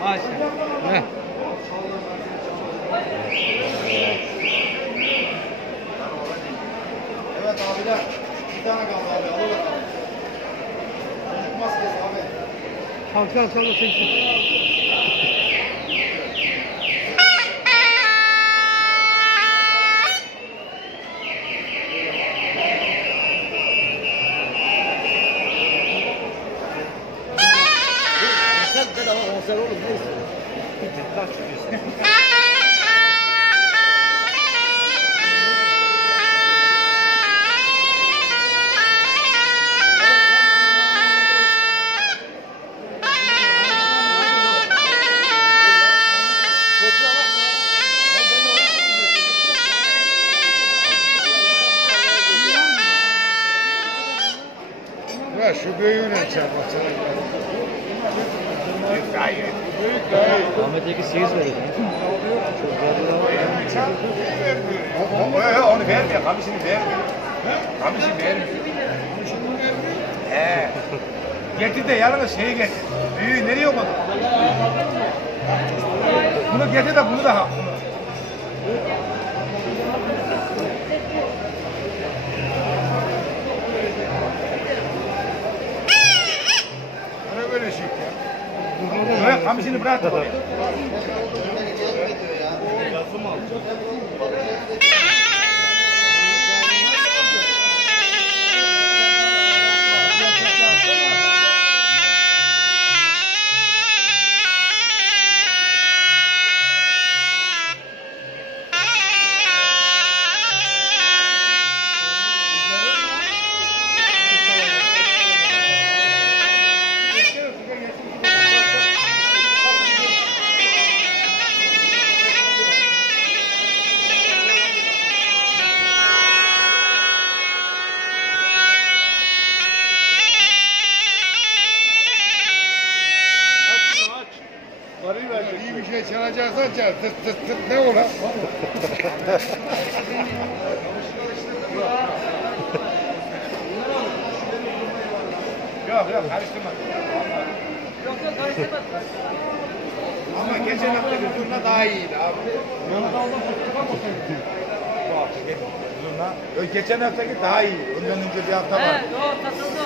Maşallah. Heh. Evet abiler. Bir tane kaldı abi. Alırlar abi. Çocuk maskesi abi. Çal da çeksin. Sen bedava konser olur ne istiyorsun? Kaç çıkıyorsun? Ya şu büyüğüne çarpmasana. Büyük daha iyi. Büyük daha iyi. Ahmet Eki 8 verir. Onu vermiyor. Kamışını vermiyor. Kamışını vermiyor. Getir de yalnız şeyi getir. Büyüğü nereye koydun? Bunu getir de bunu da ha. Bana böyle şey ya. Yok kamışını bırak. İyi bir şey çalacaksan çal. Tıt tıt tıt ne ola? Yok karıştırma. Yok karıştırma. Ama geçen hafta zurna daha iyiydi abi. Zurna. Geçen haftaki daha iyi. Ondan önce bir hafta var. He, doğru, satıldı.